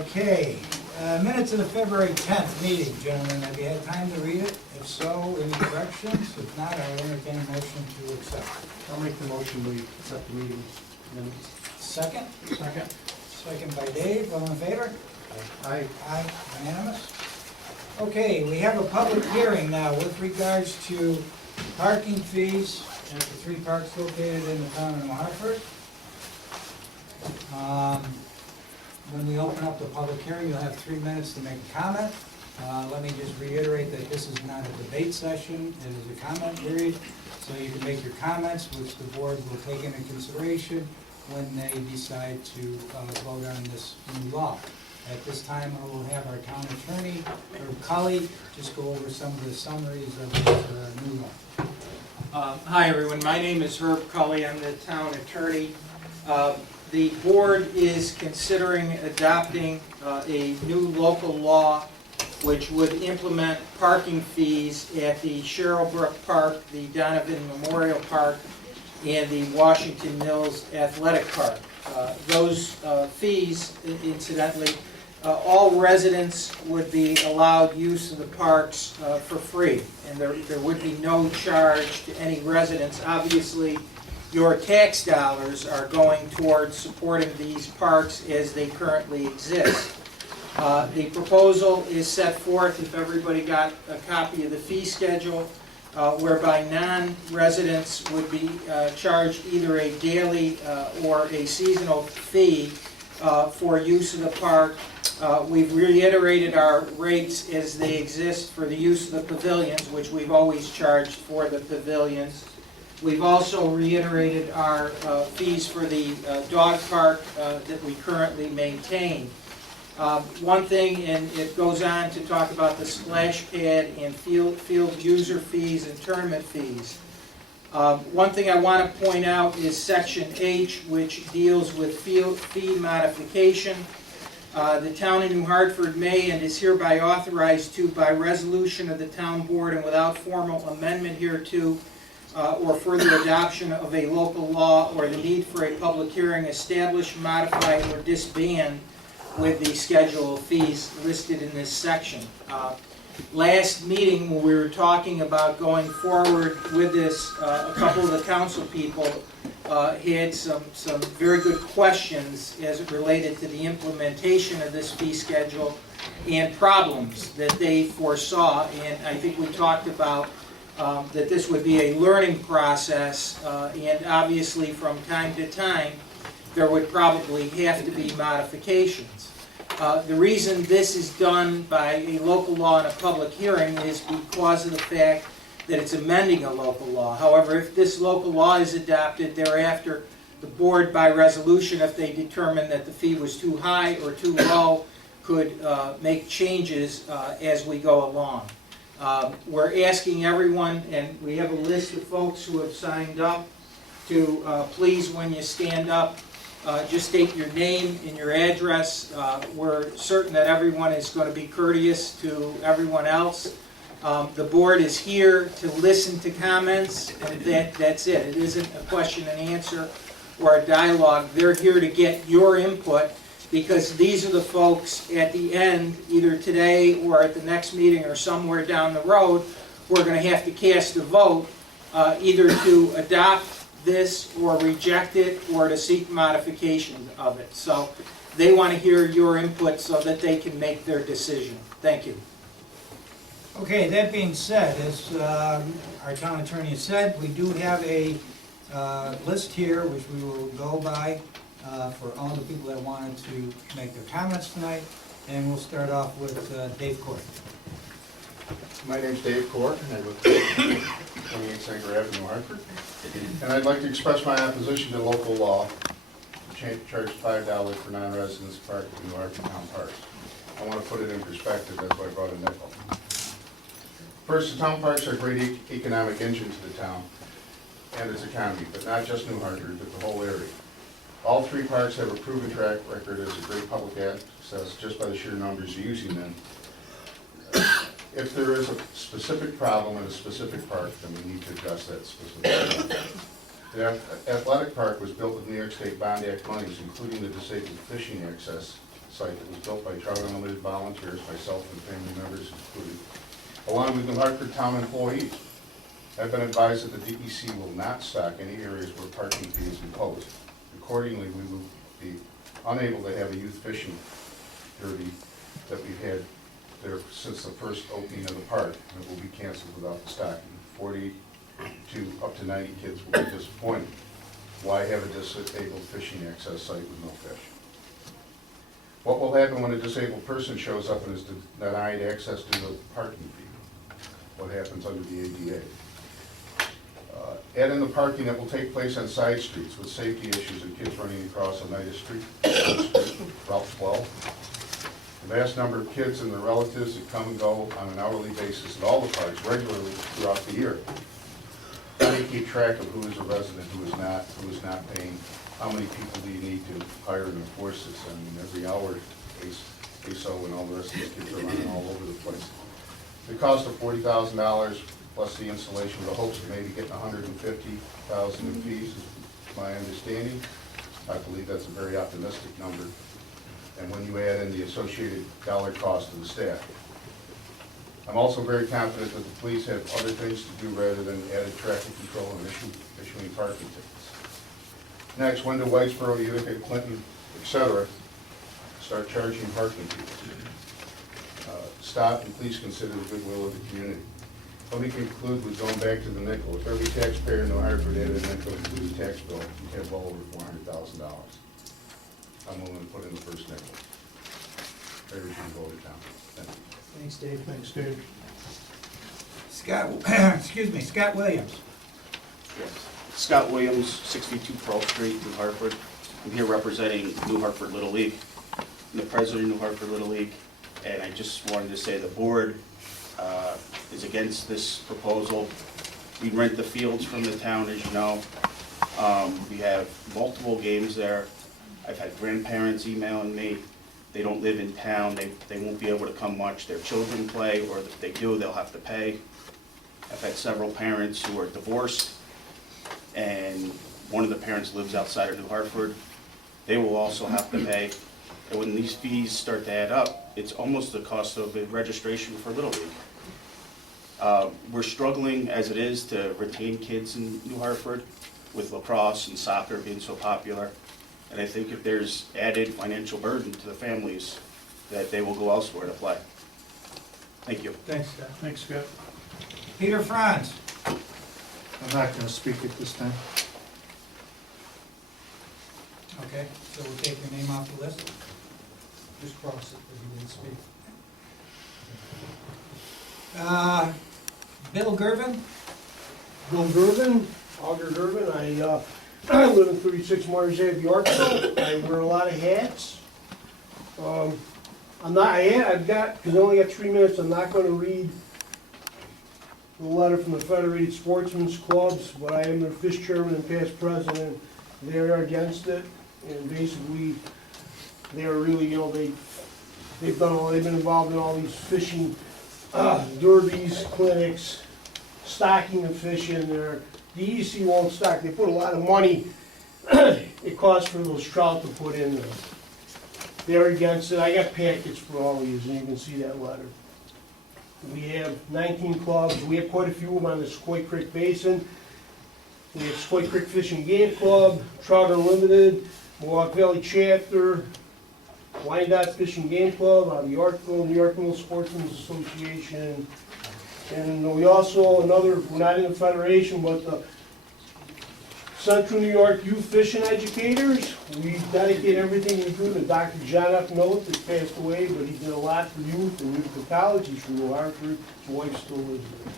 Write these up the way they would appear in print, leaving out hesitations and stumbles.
Okay, minutes of the February 10th meeting, gentlemen, have you had time to read it? If so, any corrections? If not, I'll entertain a motion to accept. I'll make the motion, we accept the meeting minutes. Second? Second. Second by Dave, all in favor? Aye. Aye, unanimous. Okay, we have a public hearing now with regards to parking fees at the three parks located in the town of New Hartford. When we open up the public hearing, you'll have 3 minutes to make a comment. Let me just reiterate that this is not a debate session, it is a comment period, so you can make your comments, which the board will take into consideration when they decide to vote on this new law. At this time, I will have our town attorney, or colleague, just go over some of the summaries of this new law. Hi, everyone. My name is Herb Cully. I'm the town attorney. The board is considering adopting a new local law which would implement parking fees at the Sherrillbrook Park, the Donovan Memorial Park, and the Washington Mills Athletic Park. Those fees, incidentally, all residents would be allowed use of the parks for free, and there would be no charge to any residents. Obviously, your tax dollars are going towards supporting these parks as they currently exist. The proposal is set forth, if everybody got a copy of the fee schedule, whereby non-residents would be charged either a daily or a seasonal fee for use of the park. We've reiterated our rates as they exist for the use of the pavilions, which we've always charged for the pavilions. We've also reiterated our fees for the dog park that we currently maintain. One thing, and it goes on to talk about the splash pad and field user fees and tournament fees. One thing I want to point out is Section H, which deals with fee modification. The town of New Hartford may and is hereby authorized to, by resolution of the town board and without formal amendment hereto, or further adoption of a local law or the need for a public hearing, establish, modify, or disband with the schedule of fees listed in this section. Last meeting, when we were talking about going forward with this, a couple of the council people had some very good questions as it related to the implementation of this fee schedule and problems that they foresaw. And I think we talked about that this would be a learning process, and obviously from time to time there would probably have to be modifications. The reason this is done by a local law in a public hearing is because of the fact that it's amending a local law. However, if this local law is adopted, thereafter the board by resolution, if they determine that the fee was too high or too low, could make changes as we go along. We're asking everyone, and we have a list of folks who have signed up, to please, when you stand up, just state your name and your address. We're certain that everyone is going to be courteous to everyone else. The board is here to listen to comments, and that's it. It isn't a question and answer or a dialogue. They're here to get your input, because these are the folks at the end, either today or at the next meeting or somewhere down the road, who are going to have to cast a vote, either to adopt this or reject it or to seek modification of it. So they want to hear your input so that they can make their decision. Thank you. Okay, that being said, as our town attorney has said, we do have a list here which we will go by for all the people that wanted to make their comments tonight, and we'll start off with Dave Court. My name's Dave Court, and I live at 28 Sanger Avenue, Hartford. And I'd like to express my opposition to local law to charge $5 for non-residents to park in New Hartford Town Parks. I want to put it in perspective, that's why I brought a nickel. First, the town parks are a great economic engine to the town and its economy, but not just New Hartford, but the whole area. All three parks have a proven track record as a great public access just by the sheer numbers using them. If there is a specific problem in a specific park, then we need to address that specific problem. The athletic park was built with New York State Bond Act monies, including the disabled fishing access site that was built by Trout Unlimited volunteers, myself and family members included, along with New Hartford town employees. I've been advised that the DEC will not stock any areas where parking fee is imposed. Accordingly, we will be unable to have a youth fishing derby that we've had there since the first opening of the park, and it will be canceled without the stocking. 40 to up to 90 kids will be disappointed. Why have a disabled fishing access site with no fish? What will happen when a disabled person shows up and is denied access to the parking fee? What happens under the ADA? Add in the parking that will take place on side streets with safety issues and kids running across Oneida Street, Route 12. The vast number of kids and their relatives that come and go on an hourly basis at all the parks regularly throughout the year. How do you keep track of who is a resident, who is not paying? How many people do you need to hire and enforce this? I mean, every hour, ASO and all the rest of these kids are running all over the place. The cost of $40,000 plus the installation with the hopes of maybe getting $150,000 in fees is my understanding. I believe that's a very optimistic number. And when you add in the associated dollar cost to the staff. I'm also very confident that the police have other things to do rather than added traffic control and issuing parking tickets. Next, when do Whitesboro, Utica, Clinton, etc. start charging parking fees? Stop and please consider the goodwill of the community. Let me conclude with going back to the nickel. If every taxpayer in New Hartford added a nickel to his tax bill, you'd have well over $400,000. I'm willing to put in the first nickel. Everything voted down. Thank you. Thanks, Dave. Thanks, Dave. Scott, excuse me, Scott Williams. Yes. Scott Williams, 62 Pearl Street, New Hartford. I'm here representing New Hartford Little League. I'm the president of New Hartford Little League, and I just wanted to say the board is against this proposal. We rent the fields from the town, as you know. We have multiple games there. I've had grandparents emailing me. They don't live in town. They won't be able to come watch their children play, or if they do, they'll have to pay. I've had several parents who are divorced, and one of the parents lives outside of New Hartford. They will also have to pay. And when these fees start to add up, it's almost the cost of a registration for Little League. We're struggling as it is to retain kids in New Hartford with lacrosse and soccer being so popular. And I think if there's added financial burden to the families, that they will go elsewhere to play. Thank you. Thanks, Scott. Thanks, Scott. Peter Franz. I'm not going to speak at this time. Okay, so we'll take your name off the list. Just cross it, but he didn't speak. Bill Gervin. Bill Gervin, Auger Gervin, I live in 36 Mars Ave, Yorkville. I wear a lot of hats. Because I only got 3 minutes, I'm not gonna read the letter from the Federated Sportsmen's Clubs, but I am their fish chairman and past president. They are against it, and basically, they are really, they've been involved in all these fishing derbies, clinics, stocking and fishing. The DEC won't stock. They put a lot of money it costs for those trout to put in there. They're against it. I got packets for all of you, and you can see that letter. We have 19 clubs. We have quite a few of them on the Sequoia Creek Basin. We have Sequoia Creek Fishing Game Club, Trout Unlimited, Mohawk Valley Chapter, Wyandotte Fishing Game Club, out of Yorkville, New Yorkville Sportsmen's Association. And we also, we're not in the federation, but the Central New York Youth Fishing Educators. We dedicate everything we do to Dr. John F. Note, that passed away, but he did a lot for youth and youth for college. He's from New Hartford. His wife still lives there.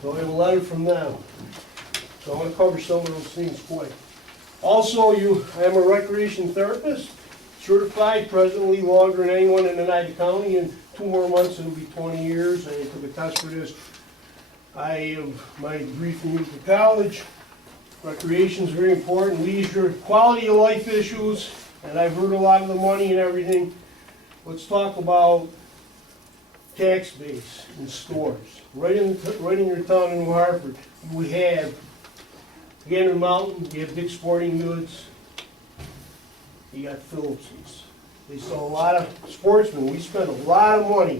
So we have a letter from them. So I want to cover some of those things quick. Also, I am a recreation therapist, certified, presently longer than anyone in Oneida County. In 2 more months, it'll be 20 years. I took a test for this. I have my degree from youth college. Recreation is very important. Leisure, quality of life issues, and I've heard a lot of the money and everything. Let's talk about tax base in stores. Right in your town in New Hartford, we have Gander Mountain, you have Dick's Sporting Goods, you got Phillips's. They sell a lot of sportsmen, we spend a lot of money,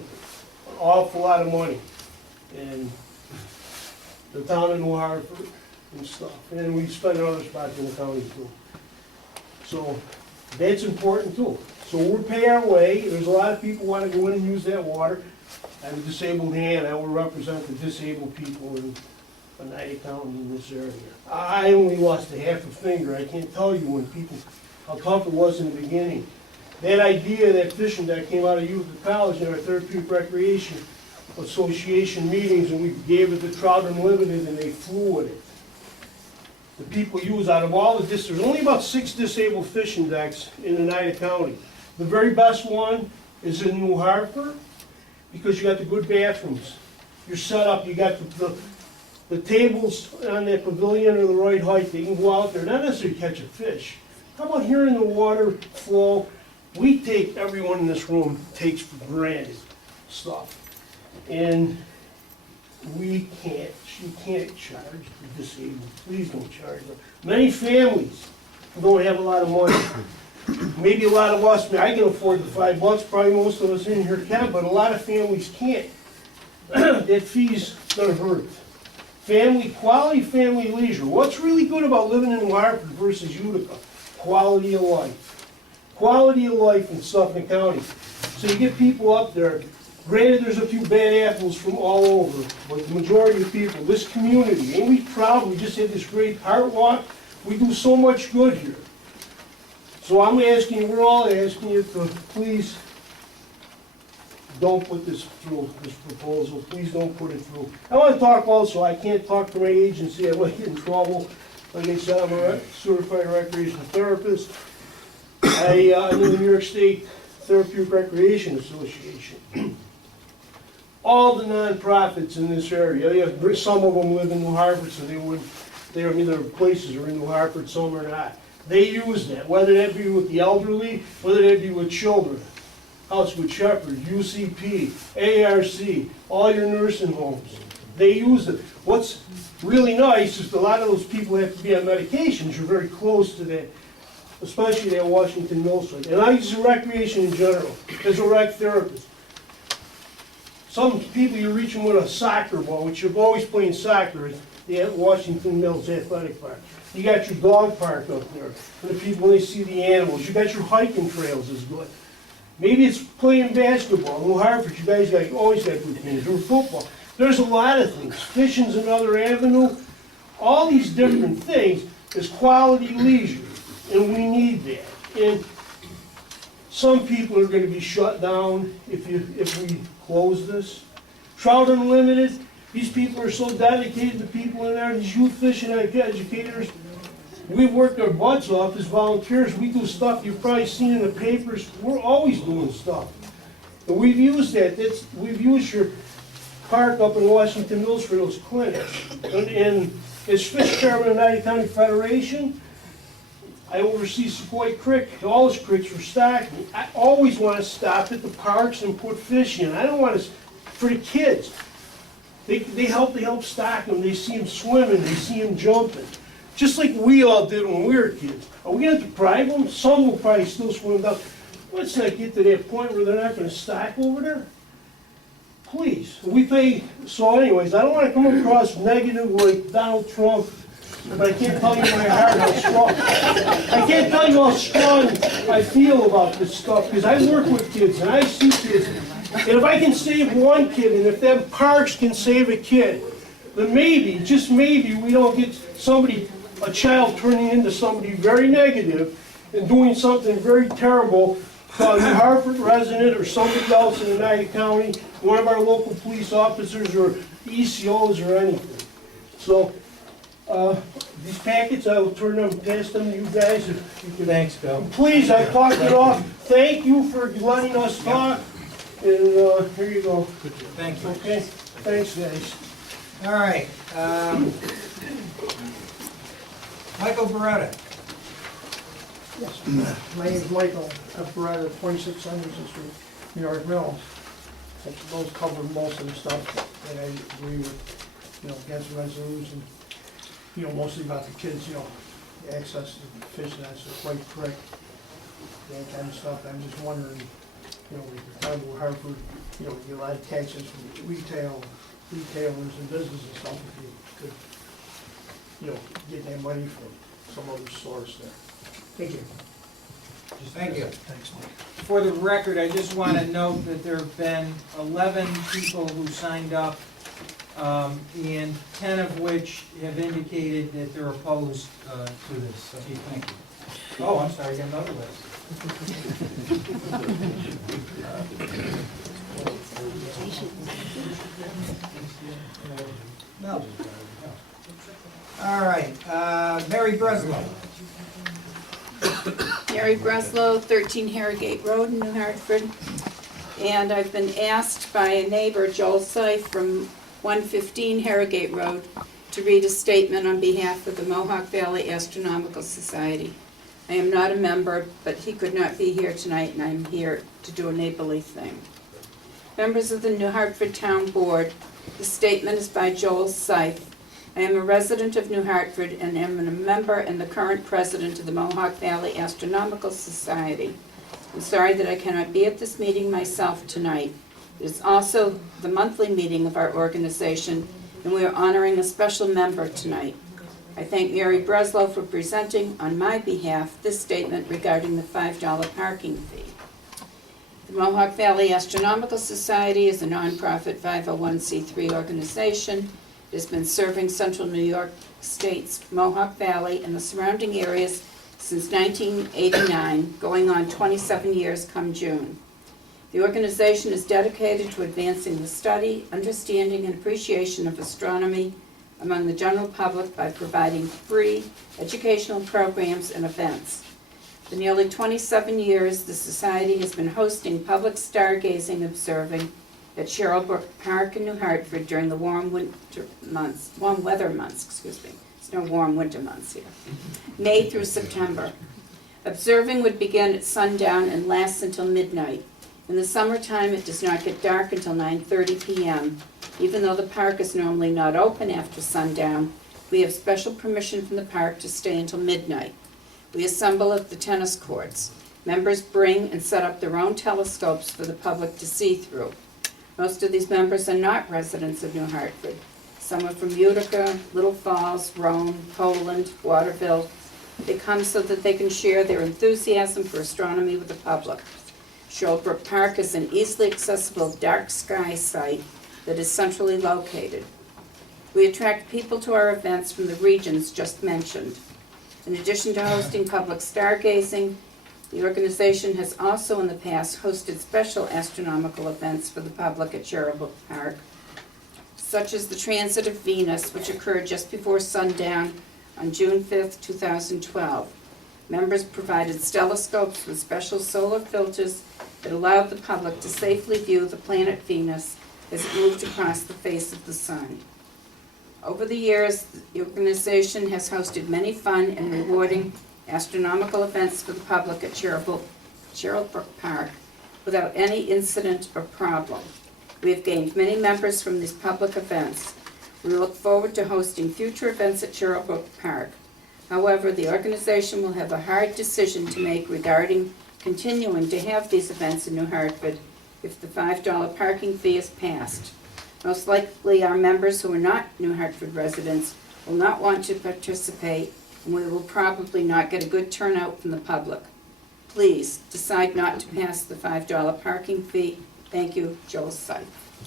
an awful lot of money, in the town of New Hartford and stuff, and we spend in other spots in the county too. So, that's important too. So we'll pay our way, there's a lot of people wanna go in and use that water. I have a disabled hand, I will represent the disabled people in Oneida County in this area. I only lost a half a finger, I can't tell you when people, how tough it was in the beginning. That idea, that fishing deck came out of youth at college in our therapeutic recreation association meetings, and we gave it to Trout Unlimited and they flew with it. The people use, out of all the there's only about 6 disabled fishing decks in Oneida County. The very best one is in New Hartford, because you got the good bathrooms. You're set up, you got the tables on that pavilion are the right height, they can go out there, not necessarily catch a fish. How about hearing the water flow? We take, everyone in this room takes for granted stuff. And you can't charge the disabled, please don't charge them. Many families don't have a lot of money. Maybe a lot of us, I can afford the $5, probably most of us in here can, but a lot of families can't. That fee's gonna hurt. Quality family leisure. What's really good about living in New Hartford versus Utica? Quality of life. Quality of life in Suffolk County. So you get people up there, granted there's a few bad apples from all over, but the majority of people, this community, ain't we proud? We just had this great heart walk. We do so much good here. So I'm asking you, we're all asking you to please don't put this through, this proposal. Please don't put it through. I want to talk also, I can't talk to my agency, I might get in trouble. Like I said, I'm a certified recreational therapist. I'm in the New York State Therapeutic Recreation Association. All the nonprofits in this area, some of them live in New Hartford, so they're either places are in New Hartford, some are not. They use that, whether that be with the elderly, whether that be with children. House with Shepherd, UCP, ARC, all your nursing homes. They use it. What's really nice is a lot of those people have to be on medications. You're very close to that, especially that Washington Mills site. And I use recreation in general, as a rec therapist. Some people, you reach them with a soccer ball, which you're always playing soccer at the Washington Mills Athletic Park. You got your dog park up there, for the people, when they see the animals. You got your hiking trails is good. Maybe it's playing basketball. New Hartford, you guys always got good things. Or football. There's a lot of things. Fishing's another avenue. All these different things is quality leisure, and we need that. And some people are going to be shut down if we close this. Trout Unlimited, these people are so dedicated to people in there, these youth fishing educators. We work our butts off as volunteers. We do stuff you've probably seen in the papers. We're always doing stuff. And we've used that. We've used your park up in Washington Mills for those clinics. And as fish chairman of Oneida County Federation, I oversee Sequoia Creek. All those creeks were stocked. I always want to stop at the parks and put fish in. I don't want to, for the kids. They help stock them. They see them swimming. They see them jumping. Just like we all did when we were kids. Are we going to deprive them? Some will probably still swim down. Let's not get to that point where they're not going to stock over there. Please. We pay, so anyways, I don't want to come across negative like Donald Trump, but I can't tell you my heart how strong. I can't tell you how strong I feel about this stuff, because I work with kids and I see kids. And if I can save one kid, and if them parks can save a kid, then maybe, just maybe, we don't get somebody, a child turning into somebody very negative and doing something very terrible to a New Hartford resident or somebody else in Oneida County, one of our local police officers or ECOs or anything. So, these packets, I will turn them, pass them to you guys if you can. Thanks, Bill. Please, I talked it off. Thank you for letting us talk. And here you go. Thank you. Okay, thanks, guys. All right. Michael Beretta. Yes, my name is Michael F. Beretta, 26 Henderson Street, New York Mills. Those cover most of the stuff that I agree with, against the resolution. mostly about the kids, access to the fish, that's the White Creek, that kind of stuff. I'm just wondering, like the town of Hartford, you get a lot of taxes from retailers and businesses and stuff, if you could, get that money from some other source there. Thank you. Thank you. Thanks, Mike. For the record, I just want to note that there have been 11 people who signed up, and 10 of which have indicated that they're opposed to this. So, Chief, thank you. oh, I'm sorry, I got another list. No. All right, Mary Breslow. Mary Breslow, 13 Harrogate Road in New Hartford. And I've been asked by a neighbor, Joel Seif, from 115 Harrogate Road, to read a statement on behalf of the Mohawk Valley Astronomical Society. I am not a member, but he could not be here tonight, and I'm here to do a neighborly thing. Members of the New Hartford Town Board, the statement is by Joel Seif. I am a resident of New Hartford and am a member and the current president of the Mohawk Valley Astronomical Society. I'm sorry that I cannot be at this meeting myself tonight. It is also the monthly meeting of our organization, and we are honoring a special member tonight. I thank Mary Breslow for presenting on my behalf this statement regarding the $5 parking fee. The Mohawk Valley Astronomical Society is a nonprofit 501c3 organization. It has been serving central New York State's Mohawk Valley and the surrounding areas since 1989, going on 27 years come June. The organization is dedicated to advancing the study, understanding, and appreciation of astronomy among the general public by providing free educational programs and events. For nearly 27 years, the Society has been hosting public stargazing observing at Sherrillbrook Park in New Hartford during the warm weather months. It's no warm winter months here. May through September. Observing would begin at sundown and lasts until midnight. In the summertime, it does not get dark until 9:30 p.m. Even though the park is normally not open after sundown, we have special permission from the park to stay until midnight. We assemble at the tennis courts. Members bring and set up their own telescopes for the public to see through. Most of these members are not residents of New Hartford. Some are from Utica, Little Falls, Rome, Poland, Waterville. They come so that they can share their enthusiasm for astronomy with the public. Sherrillbrook Park is an easily accessible dark sky site that is centrally located. We attract people to our events from the regions just mentioned. In addition to hosting public stargazing, the organization has also in the past hosted special astronomical events for the public at Sherrillbrook Park, such as the Transit of Venus, which occurred just before sundown on June 5th, 2012. Members provided telescopes with special solar filters that allowed the public to safely view the planet Venus as it moved across the face of the sun. Over the years, the organization has hosted many fun and rewarding astronomical events for the public at Sherrillbrook Park without any incident or problem. We have gained many members from these public events. We look forward to hosting future events at Sherrillbrook Park. However, the organization will have a hard decision to make regarding continuing to have these events in New Hartford if the $5 parking fee is passed. Most likely, our members who are not New Hartford residents will not want to participate, and we will probably not get a good turnout from the public. Please decide not to pass the $5 parking fee. Thank you, Joel Seif.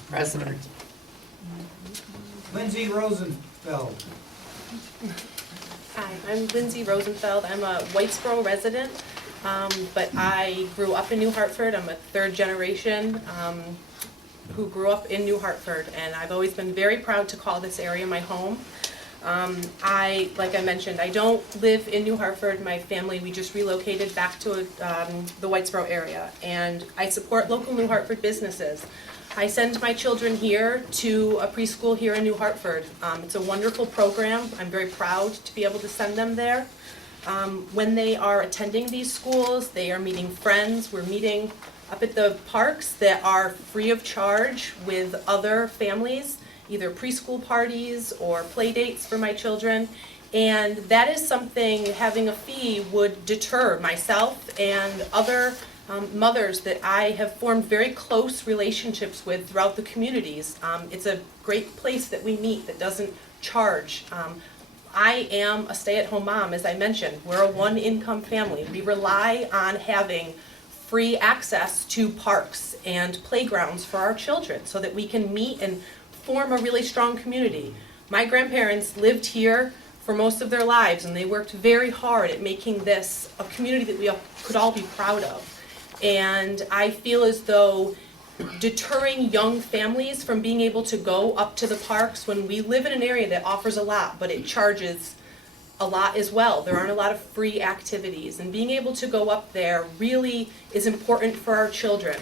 President. Lindsay Rosenfeld. Hi, I'm Lindsay Rosenfeld. I'm a Whitesboro resident, but I grew up in New Hartford. I'm a third generation who grew up in New Hartford, and I've always been very proud to call this area my home. Like I mentioned, I don't live in New Hartford. My family, we just relocated back to the Whitesboro area, and I support local New Hartford businesses. I send my children here to a preschool here in New Hartford. It's a wonderful program. I'm very proud to be able to send them there. When they are attending these schools, they are meeting friends. We're meeting up at the parks that are free of charge with other families, either preschool parties or play dates for my children. And that is something, having a fee would deter myself and other mothers that I have formed very close relationships with throughout the communities. It's a great place that we meet that doesn't charge. I am a stay-at-home mom, as I mentioned. We're a one-income family. We rely on having free access to parks and playgrounds for our children so that we can meet and form a really strong community. My grandparents lived here for most of their lives, and they worked very hard at making this a community that we could all be proud of. And I feel as though deterring young families from being able to go up to the parks when we live in an area that offers a lot, but it charges a lot as well. There aren't a lot of free activities, and being able to go up there really is important for our children.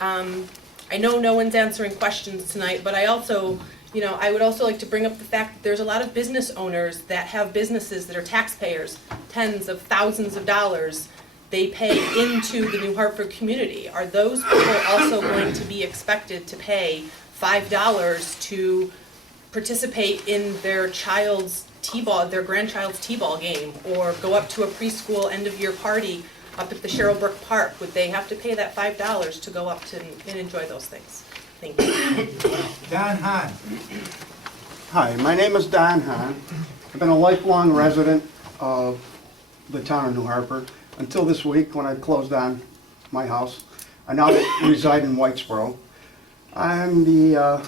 I know no one's answering questions tonight, but I also, I would also like to bring up the fact that there's a lot of business owners that have businesses that are taxpayers, tens of thousands of dollars they pay into the New Hartford community. Are those people also going to be expected to pay $5 to participate in their child's T-ball, their grandchild's T-ball game, or go up to a preschool end-of-year party up at the Sherrillbrook Park? Would they have to pay that $5 to go up to and enjoy those things? Thank you. Don Hahn. Hi, my name is Don Hahn. I've been a lifelong resident of the town of New Hartford until this week when I closed on my house. I now reside in Whitesboro. I'm the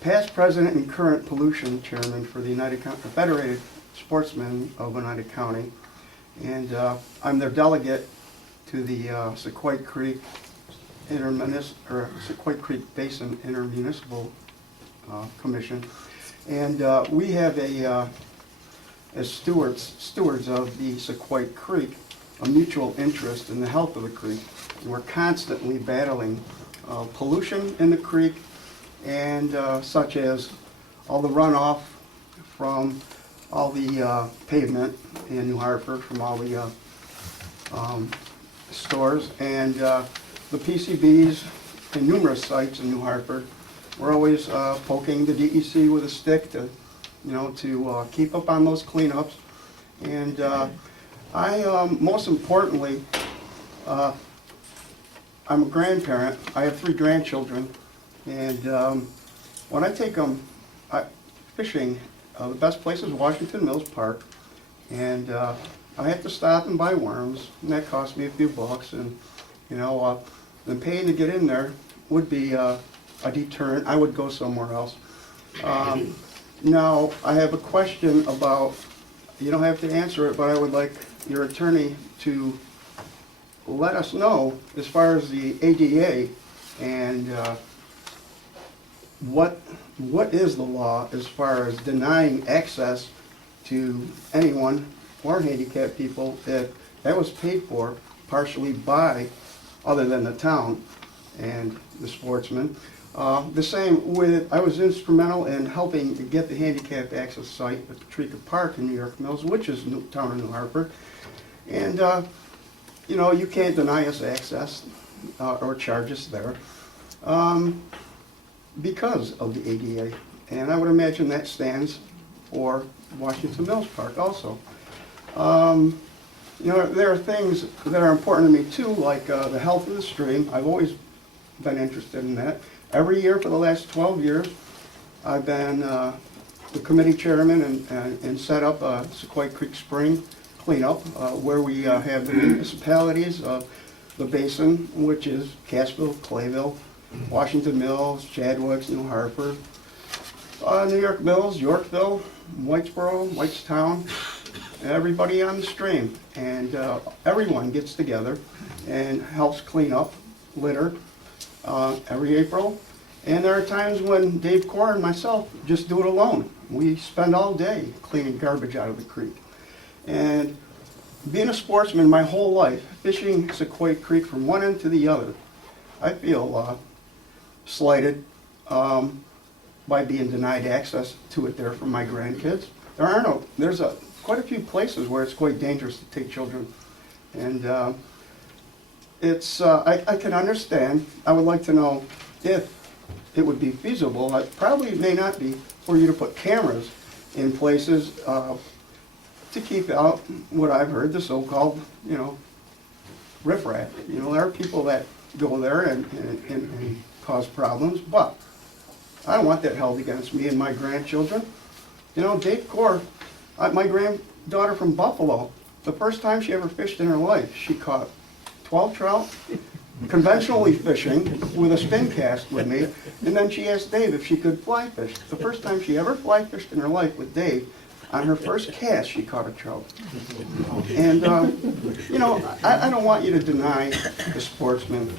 past president and current pollution chairman for the Federated Sportsmen of Oneida County, and I'm their delegate to the Sequoia Creek Sequoia Creek Basin Intermunicipal Commission, and we have as stewards of the Sequoia Creek, a mutual interest in the health of the creek. And we're constantly battling pollution in the creek, and such as all the runoff from all the pavement in New Hartford, from all the stores, and the PCBs in numerous sites in New Hartford. We're always poking the DEC with a stick to keep up on those cleanups. And most importantly, I'm a grandparent. I have 3 grandchildren, and when I take them fishing, the best place is Washington Mills Park, and I have to stop and buy worms, and that costs me a few bucks, and the paying to get in there would be a deterrent. I would go somewhere else. Now, I have a question about, you don't have to answer it, but I would like your attorney to let us know as far as the ADA and what is the law as far as denying access to anyone or handicapped people that was paid for partially by, other than the town and the sportsmen. The same with, I was instrumental in helping to get the handicapped access site at Patrica Park in New York Mills, which is town of New Hartford. And, you can't deny us access or charge us there because of the ADA. And I would imagine that stands for Washington Mills Park also. There are things that are important to me too, like the health of the stream. I've always been interested in that. Every year for the last 12 years, I've been the committee chairman and set up a Sequoia Creek Spring cleanup where we have the municipalities of the basin, which is Cassville, Clayville, Washington Mills, Chadwicks, New Hartford, New York Mills, Yorkville, Whitesboro, Whitestown, everybody on the stream. And everyone gets together and helps clean up litter every April. And there are times when Dave Core and myself just do it alone. We spend all day cleaning garbage out of the creek. And being a sportsman my whole life, fishing Sequoia Creek from one end to the other, I feel slighted by being denied access to it there for my grandkids. There's quite a few places where it's quite dangerous to take children. And I can understand. I would like to know if it would be feasible. It probably may not be for you to put cameras in places to keep out what I've heard, the so-called, riffraff. There are people that go there and cause problems, but I don't want that held against me and my grandchildren. Dave Core, my granddaughter from Buffalo, the first time she ever fished in her life, she caught 12 trout, conventionally fishing with a spin cast with me, and then she asked Dave if she could fly fish. The first time she ever fly fished in her life with Dave, on her first cast, she caught a trout. And, I don't want you to deny the sportsmen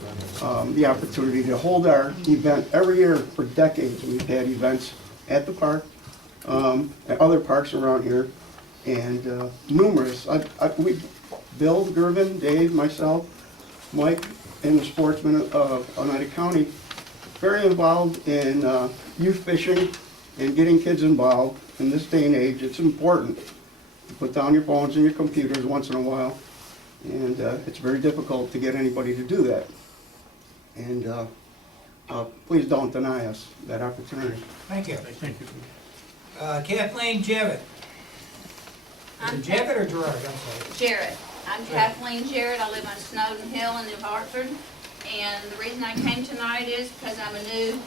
the opportunity to hold our event every year for decades. We've had events at the park, at other parks around here, and numerous. Bill, Gervin, Dave, myself, Mike, and the sportsmen of Oneida County, very involved in youth fishing and getting kids involved. In this day and age, it's important to put down your phones and your computers once in a while, and it's very difficult to get anybody to do that. And please don't deny us that opportunity. Thank you. Kathleen Javits. Is it Javits or Gerard? I'm sorry. Jarrett. I'm Kathleen Jarrett. I live on Snowden Hill in New Hartford. And the reason I came tonight is because I'm a new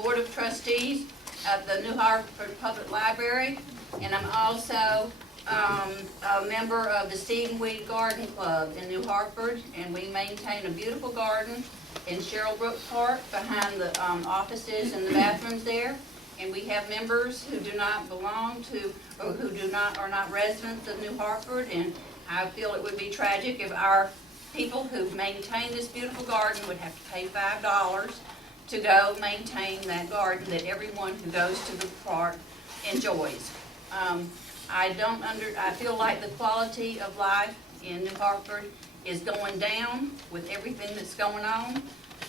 board of trustees of the New Hartford Public Library. And I'm also a member of the Seed and Weed Garden Club in New Hartford. And we maintain a beautiful garden in Cheryl Brook Park behind the offices and the bathrooms there. And we have members who do not belong to, or who are not residents of New Hartford. And I feel it would be tragic if our people who maintain this beautiful garden would have to pay $5 to go maintain that garden that everyone who goes to the park enjoys. I feel like the quality of life in New Hartford is going down with everything that's going on.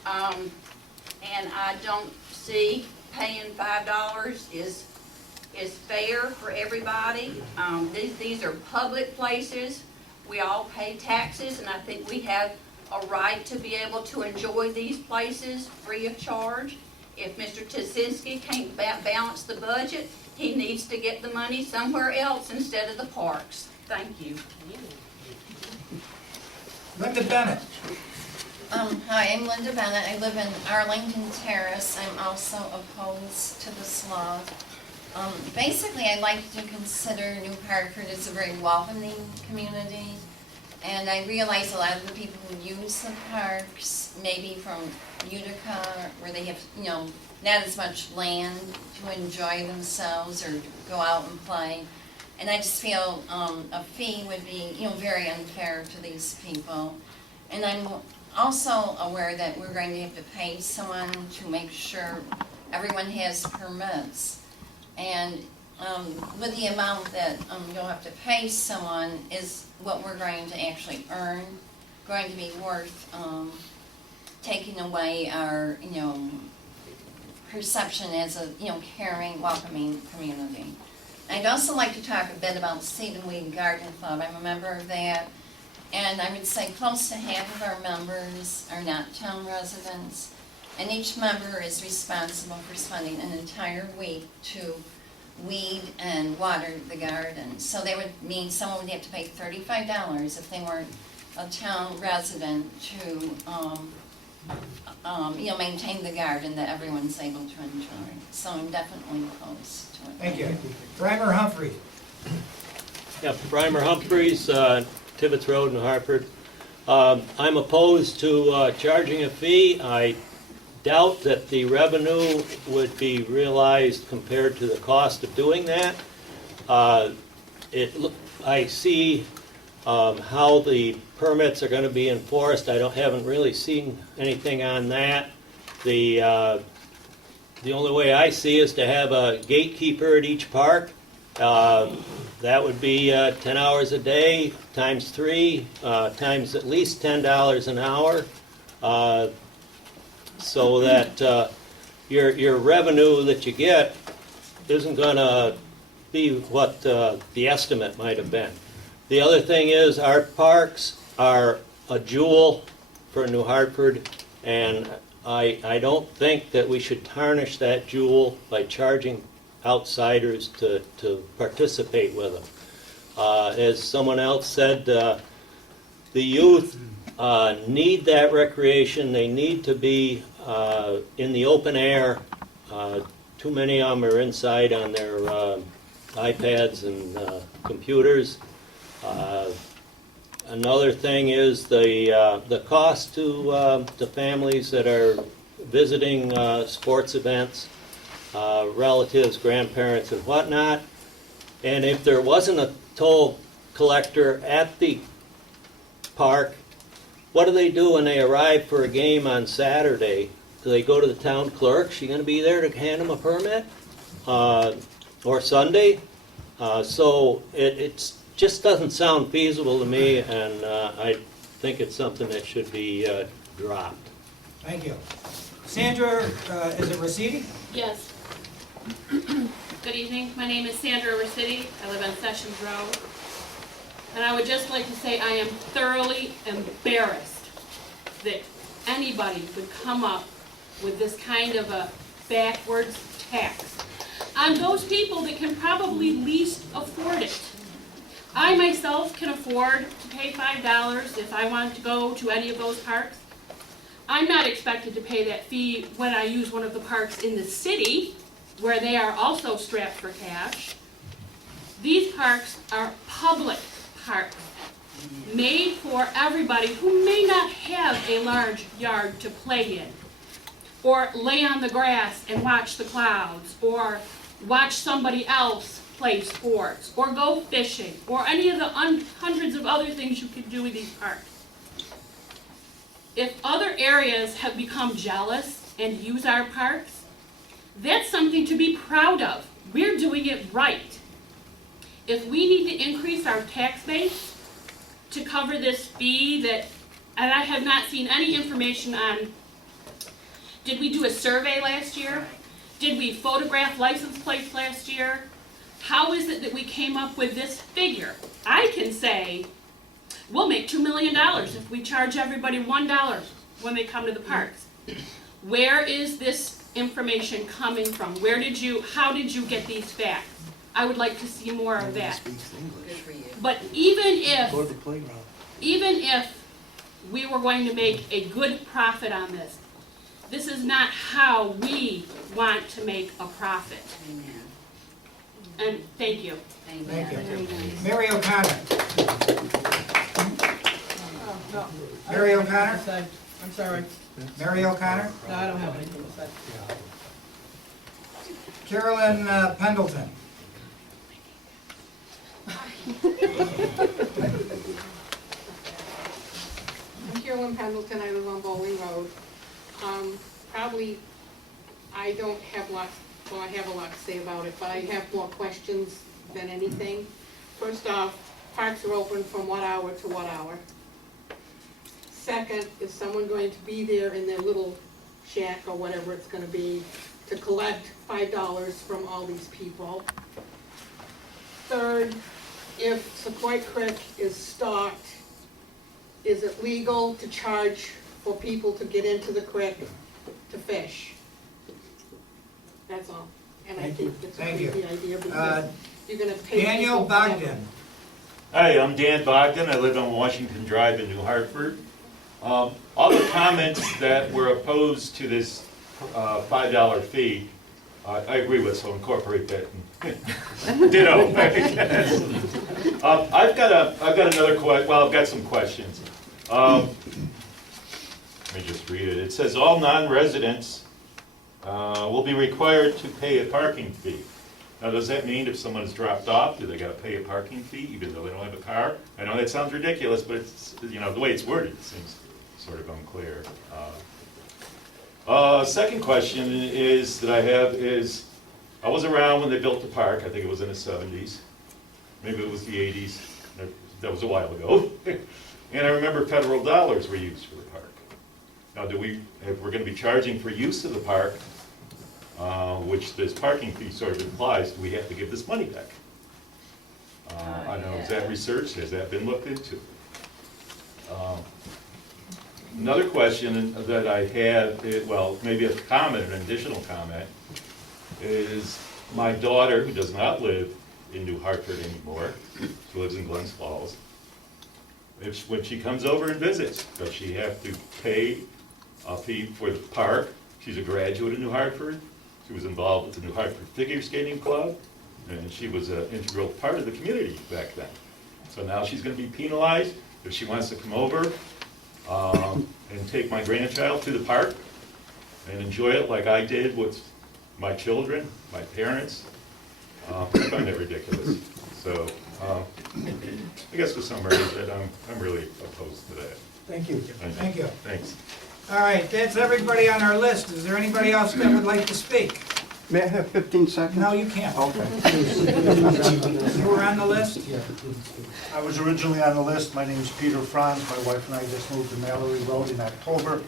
And I don't see paying $5 is fair for everybody. These are public places. We all pay taxes, and I think we have a right to be able to enjoy these places free of charge. If Mr. Tusinski can't balance the budget, he needs to get the money somewhere else instead of the parks. Thank you. Linda Bennett. Hi, I'm Linda Bennett. I live in Arlington Terrace. I'm also opposed to this law. Basically, I like to consider New Hartford as a very welcoming community. And I realize a lot of the people who use the parks, maybe from Utica, where they have, not as much land to enjoy themselves or go out and play. And I just feel a fee would be, very unfair to these people. And I'm also aware that we're going to have to pay someone to make sure everyone has permits. And with the amount that you'll have to pay someone is what we're going to actually earn, going to be worth taking away our, perception as a, caring, welcoming community. I'd also like to talk a bit about Seed and Weed Garden Club. I'm a member of that, and I would say close to half of our members are not town residents, and each member is responsible for spending an entire week to weed and water the garden. So that would mean someone would have to pay $35 if they weren't a town resident to, maintain the garden that everyone's able to enjoy. So I'm definitely opposed to it. Thank you. Brimer Humphreys. Yeah, Brimer Humphreys, Tibbetts Road in Hartford. I'm opposed to charging a fee. I doubt that the revenue would be realized compared to the cost of doing that. I see how the permits are going to be enforced. I haven't really seen anything on that. The only way I see is to have a gatekeeper at each park. That would be 10 hours a day times 3 times at least $10 an hour, so that your revenue that you get isn't going to be what the estimate might have been. The other thing is our parks are a jewel for New Hartford, and I don't think that we should tarnish that jewel by charging outsiders to participate with them. As someone else said, the youth need that recreation. They need to be in the open air. Too many of them are inside on their iPads and computers. Another thing is the cost to the families that are visiting sports events, relatives, grandparents, and whatnot. And if there wasn't a toll collector at the park, what do they do when they arrive for a game on Saturday? Do they go to the town clerk? She's going to be there to hand them a permit? Or Sunday? So it just doesn't sound feasible to me, and I think it's something that should be dropped. Thank you. Sandra, is it Rosidi? Yes. Good evening. My name is Sandra Rosidi. I live on Sessions Road. And I would just like to say I am thoroughly embarrassed that anybody would come up with this kind of a backwards tax on those people that can probably least afford it. I myself can afford to pay $5 if I want to go to any of those parks. I'm not expected to pay that fee when I use one of the parks in the city, where they are also strapped for cash. These parks are public parks, made for everybody who may not have a large yard to play in, or lay on the grass and watch the clouds, or watch somebody else play sports, or go fishing, or any of the hundreds of other things you can do with these parks. If other areas have become jealous and use our parks, that's something to be proud of. We're doing it right. If we need to increase our tax base to cover this fee that, and I have not seen any information on, did we do a survey last year? Did we photograph license plates last year? How is it that we came up with this figure? I can say, we'll make $2 million if we charge everybody $1 when they come to the parks. Where is this information coming from? How did you get these facts? I would like to see more of that. But even if we were going to make a good profit on this, this is not how we want to make a profit. And thank you. Thank you. Mary O'Connor. Mary O'Connor? I'm sorry. Mary O'Connor? No, I don't have anything to say. Carolyn Pendleton. I'm Carolyn Pendleton. I live on Bowling Road. Probably, I don't have lots, well, I have a lot to say about it, but I have more questions than anything. First off, parks are open from what hour to what hour? Second, is someone going to be there in their little shack or whatever it's gonna be to collect $5 from all these people? Third, if Sequoia Creek is stocked, is it legal to charge for people to get into the creek to fish? That's all. And I think it's a crazy idea because you're gonna pay Daniel people forever. Bogdan. Hi, I'm Dan Bogdan. I live on Washington Drive in New Hartford. All the comments that were opposed to this $5 fee, I agree with, so incorporate that. Ditto. I've got another question. Well, I've got some questions. Let me just read it. It says all non-residents will be required to pay a parking fee. Now, does that mean if someone is dropped off, do they got to pay a parking fee even though they don't have a car? I know that sounds ridiculous, but it's, you know, the way it's worded, it seems sort of unclear. Second question is that I have is, I was around when they built the park. I think it was in the 70s. Maybe it was the 80s. That was a while ago. And I remember federal dollars were used for the park. Now, if we're going to be charging for use of the park, which this parking fee sort of implies, do we have to give this money back? I don't know, is that researched? Has that been looked into? Another question that I have, well, maybe a comment, an additional comment, is my daughter, who does not live in New Hartford anymore, she lives in Glens Falls, when she comes over and visits, does she have to pay a fee for the park? She's a graduate of New Hartford. She was involved with the New Hartford Figure Skating Club, and she was an integral part of the community back then. So now she's going to be penalized if she wants to come over and take my grandchild to the park and enjoy it like I did with my children, my parents. I find that ridiculous. So I guess to summarize it, I'm really opposed to that. Thank you. Thank you. Thanks. All right, that's everybody on our list. Is there anybody else that would like to speak? May I have 15 seconds? No, you can't. Okay. You were on the list? I was originally on the list. My name is Peter Franz. My wife and I just moved to Mallory Road in October.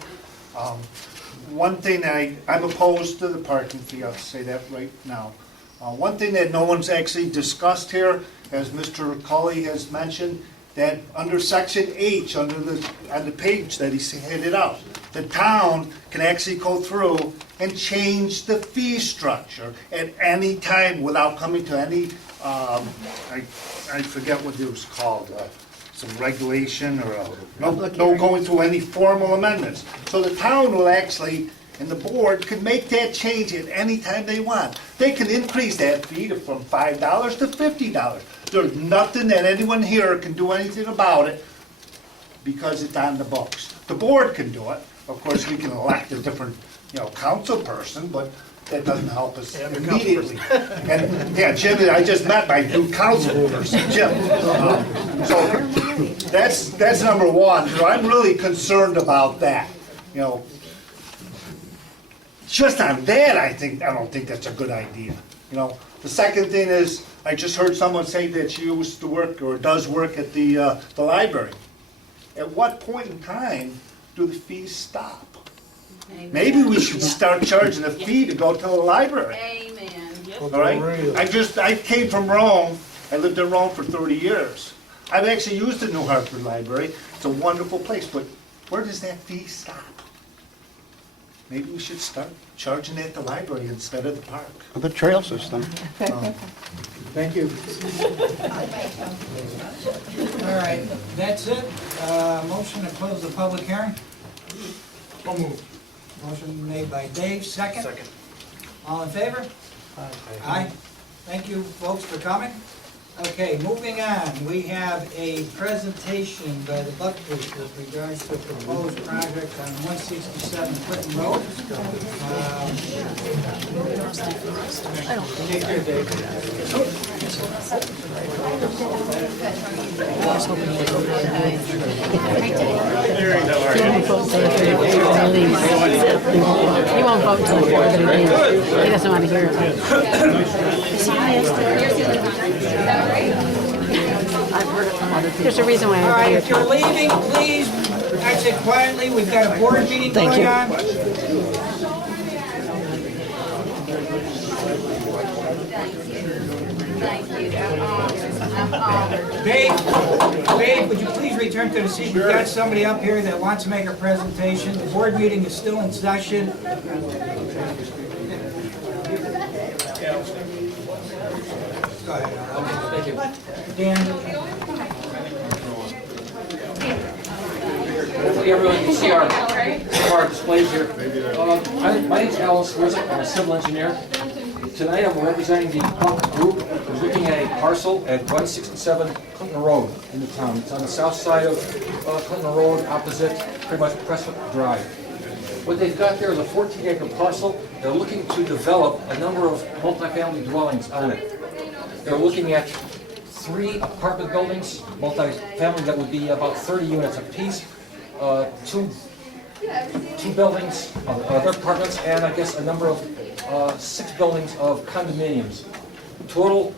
One thing I'm opposed to the parking fee, I'll say that right now. One thing that no one's actually discussed here, as Mr. Cully has mentioned, that under Section H, on the page that he handed out, the town can actually go through and change the fee structure at any time without coming to any, I forget what it was called, some regulation or no going through any formal amendments. So the town will actually, and the board could make that change at any time they want. They can increase that fee from $5 to $50. There's nothing that anyone here can do anything about it because it's on the books. The board can do it. Of course, we can elect a different, council person, but that doesn't help us immediately. And, yeah, Jim, I just met my new council person, Jim. So that's number one. So I'm really concerned about that, Just on that, I don't think that's a good idea. The second thing is, I just heard someone say that she used to work or does work at the library. At what point in time do the fees stop? Amen. Maybe we should start charging a fee to go to the library. Amen. All right? I came from Rome. I lived in Rome for 30 years. I've actually used the New Hartford Library. It's a wonderful place, but where does that fee stop? Maybe we should start charging at the library instead of the park. The trail system. Thank you. All right, that's it. Motion to close the public hearing? So moved. Motion made by Dave, second? Second. All in favor? Aye. Thank you, folks, for coming. Okay, moving on, we have a presentation by the Buck Group with regards to a proposed project on 167 Clinton Road. Take care, Dave. He won't vote till the board meeting. He doesn't want to hear it. There's a reason why. All right, if you're leaving, please exit quietly. We've got a board meeting going on. Dave, would you please return to the seat? We've got somebody up here that wants to make a presentation. The board meeting is still in session. Go ahead. Thank you. Dan? Hopefully everyone can see our displays here. My name's Alice Rizek, I'm a civil engineer. Tonight I'm representing the Buck Group. We're looking at a parcel at 167 Clinton Road in the town. It's on the south side of Clinton Road, opposite pretty much Presswood Drive. What they've got there is a 14-acre parcel. They're looking to develop a number of multifamily dwellings on it. They're looking at 3 apartment buildings, multifamily that would be about 30 units apiece, 2 buildings, other apartments, and I guess a number of 6 buildings of condominiums. Total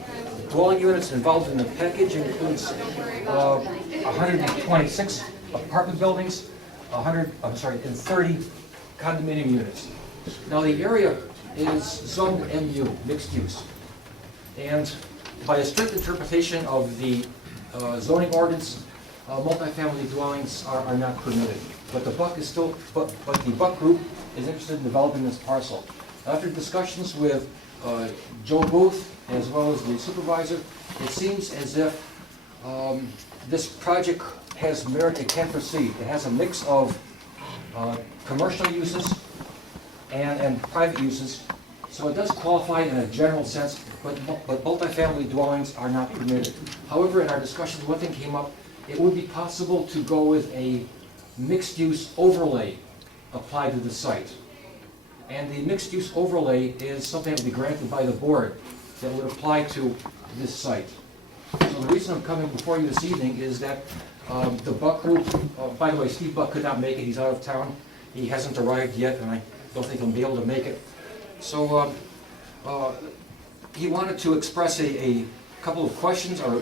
dwelling units involved in the package includes 126 apartment buildings, and 30 condominium units. Now the area is zoned MU, mixed use. And by a strict interpretation of the zoning ordinance, multifamily dwellings are not permitted. But the Buck Group is interested in developing this parcel. After discussions with Joe Booth as well as the supervisor, it seems as if this project has merit, it can proceed. It has a mix of commercial uses and private uses, so it does qualify in a general sense, but multifamily dwellings are not permitted. However, in our discussions, one thing came up, it would be possible to go with a mixed-use overlay applied to the site. And the mixed-use overlay is something that would be granted by the board that would apply to this site. So the reason I'm coming before you this evening is that the Buck Group, by the way, Steve Buck could not make it, he's out of town. He hasn't arrived yet, and I don't think he'll be able to make it. So he wanted to express a couple of questions, or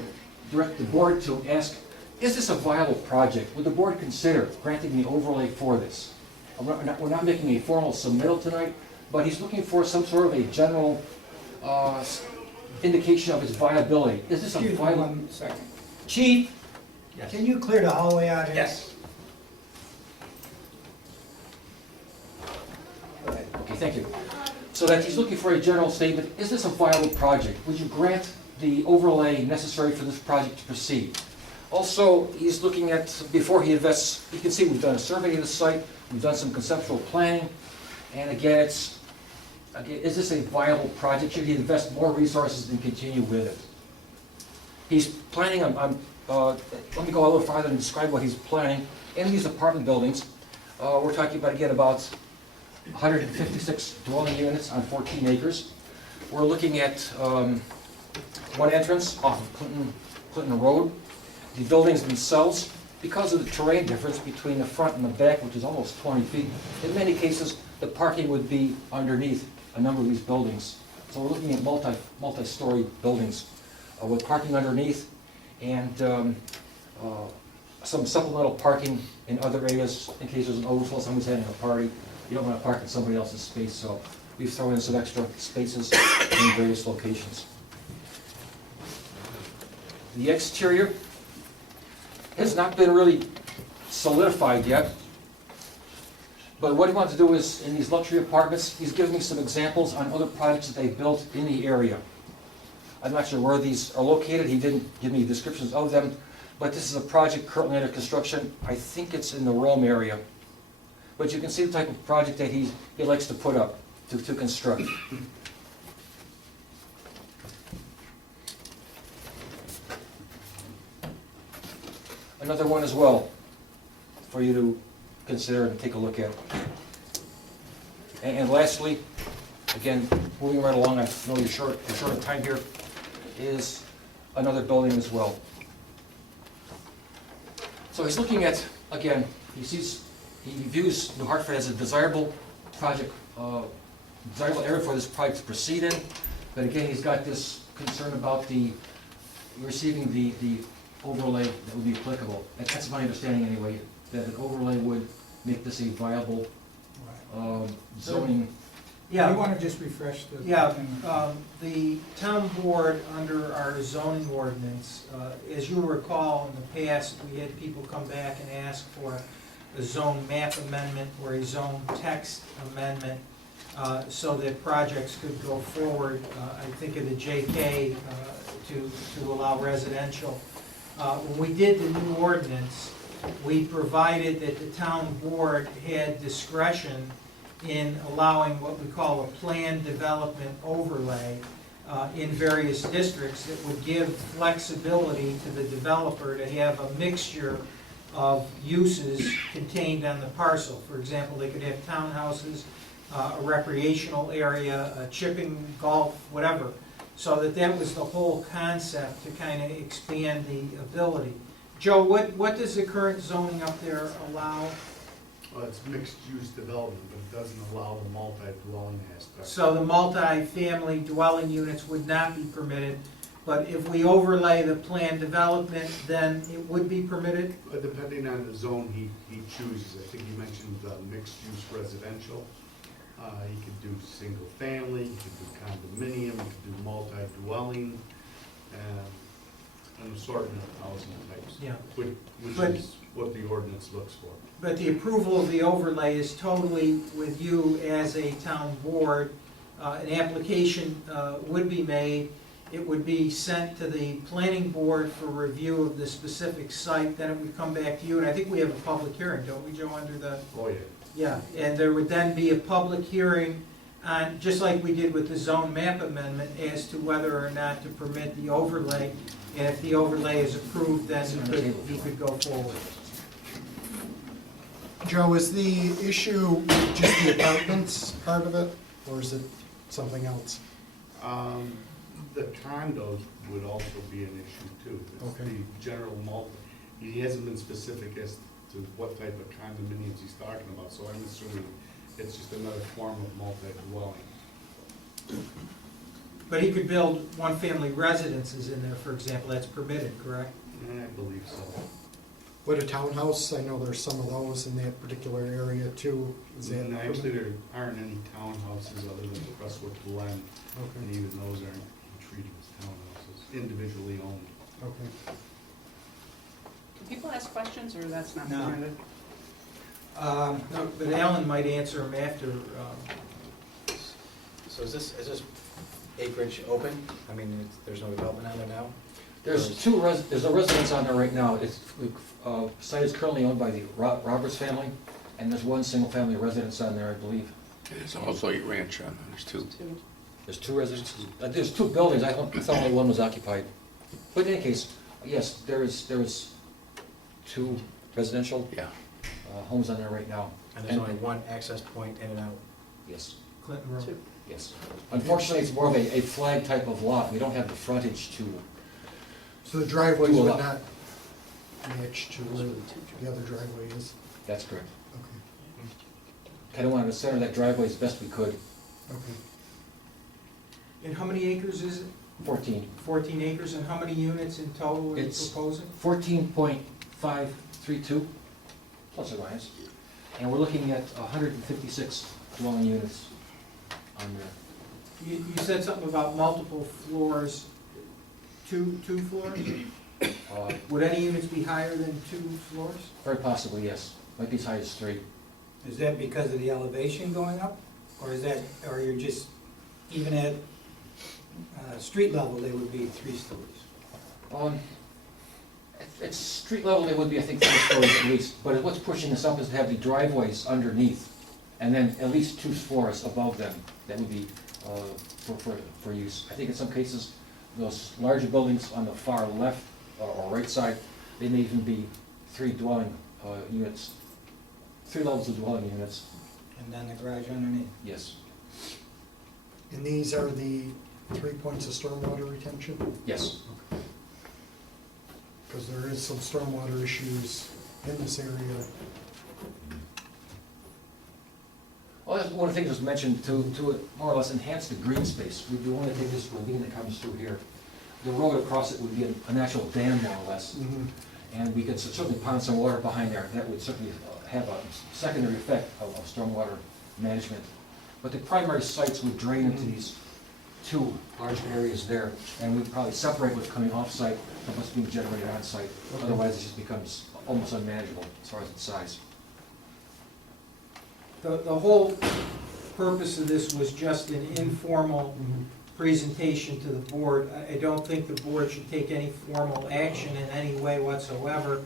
direct the board to ask, is this a viable project? Would the board consider granting the overlay for this? We're not making a formal submittal tonight, but he's looking for some sort of a general indication of its viability. Is this a Excuse me viable? 1 second. Chief? Can you clear the hallway out here? Yes. Okay, thank you. So that he's looking for a general statement, is this a viable project? Would you grant the overlay necessary for this project to proceed? Also, he's looking at, before he invests, you can see we've done a survey of the site, we've done some conceptual planning, and again, is this a viable project? Should he invest more resources and continue with it? He's planning on let me go a little farther and describe what he's planning. In these apartment buildings, we're talking about, again, about 156 dwelling units on 14 acres. We're looking at one entrance off of Clinton Road. The buildings themselves, because of the terrain difference between the front and the back, which is almost 20 feet, in many cases, the parking would be underneath a number of these buildings. So we're looking at multi-story buildings with parking underneath, and some supplemental parking in other areas in case there's an overflow, somebody's having a party. You don't want to park in somebody else's space, so we've thrown in some extra spaces in various locations. The exterior has not been really solidified yet, but what he wants to do is, in these luxury apartments, he's giving me some examples on other projects that they built in the area. I'm not sure where these are located, he didn't give me descriptions of them, but this is a project currently under construction. I think it's in the Rome area. But you can see the type of project that he likes to put up, to construct. Another one as well, for you to consider and take a look at. And lastly, again, moving right along, I know you're short of time here, is another building as well. So he's looking at, again, he views New Hartford as a desirable project, desirable area for this project to proceed in. But again, he's got this concern about receiving the overlay that would be applicable. That's my understanding anyway, that an overlay would make this a viable zoning. Yeah. You want to just refresh the... Yeah, the town board, under our zoning ordinance, as you recall, in the past, we had people come back and ask for a zone map amendment or a zone text amendment so that projects could go forward, I think of the JK, to allow residential. When we did the new ordinance, we provided that the town board had discretion in allowing what we call a planned development overlay in various districts that would give flexibility to the developer to have a mixture of uses contained on the parcel. For example, they could have townhouses, a recreational area, a chipping, golf, whatever. So that was the whole concept, to kind of expand the ability. Joe, what does the current zoning up there allow? Well, it's mixed-use development, but it doesn't allow the multi-dwelling aspect. So the multi-family dwelling units would not be permitted, but if we overlay the planned development, then it would be permitted? Depending on the zone he chooses. I think you mentioned mixed-use residential. He could do single-family, he could do condominium, he could do multi-dwelling, an assortment of housing types. Yeah. Which is what the ordinance looks for. But the approval of the overlay is totally with you as a town board, an application would be made. It would be sent to the planning board for review of the specific site, then it would come back to you, and I think we have a public hearing, don't we, Joe, under the? Oh, yeah. Yeah, and there would then be a public hearing on, just like we did with the zone map amendment, as to whether or not to permit the overlay, and if the overlay is approved, then you could go forward. Joe, is the issue just the apartments part of it, or is it something else? The condos would also be an issue too. It's Okay. the general multi, he hasn't been specific as to what type of condominiums he's talking about, so I'm assuming it's just another form of multi-dwelling. But he could build one-family residences in there, for example, that's permitted, correct? I believe so. Would a townhouse, I know there's some of those in that particular area too, is that? And actually, there aren't any townhouses other than Crestwood Glen, and even those aren't treated as townhouses, individually owned. Okay. Can people ask questions, or that's not No. permitted? No, but Alan might answer them after. So is this acreage open? I mean, there's no development on there now? There's a residence on there right now. It's, site is currently owned by the Roberts family, and there's one single-family residence on there, I believe. There's also a ranch on there, there's two. There's two residences, there's two buildings, I thought only one was occupied. But in any case, yes, there is two residential homes on there right now. And there's only one access point in and out? Yes. Clinton Road. Yes. Unfortunately, it's more of a flag type of lot. We don't have the frontage to. So the driveways to would allow- not match to where the other driveway is? That's correct. Okay. Kind of wanted to center that driveway as best we could. Okay. And how many acres is it? 14. 14 acres, and how many units in total are you It's proposing? 14.532, plus or minus. And we're looking at 156 dwelling units on there. You said something about multiple floors, two floors? Would any units be higher than 2 floors? Very possibly, yes. Might be as high as 3. Is that because of the elevation going up? Or is that, or you're just, even at street level, they would be 3 stories? At street level, it would be, I think, 3 stories at least. But what's pushing us up is to have the driveways underneath, and then at least 2 floors above them. That would be for use. I think in some cases, those larger buildings on the far left or right side, they may even be 3 dwelling units, 3 levels of dwelling units. And then the garage underneath? Yes. And these are the 3 points of stormwater retention? Yes. Because there is some stormwater issues in this area. Well, that's one of the things that was mentioned to more or less enhance the green space. We do want to take this ravine that comes through here. The road across it would be a natural dam, more or less. And we could certainly pond some water behind there. That would certainly have a secondary effect of stormwater management. But the primary sites would drain into these 2 large areas there, and we'd probably separate what's coming off-site from what's being generated on-site. Otherwise, it just becomes almost unmanageable as far as its size. The whole purpose of this was just an informal presentation to the board. I don't think the board should take any formal action in any way whatsoever.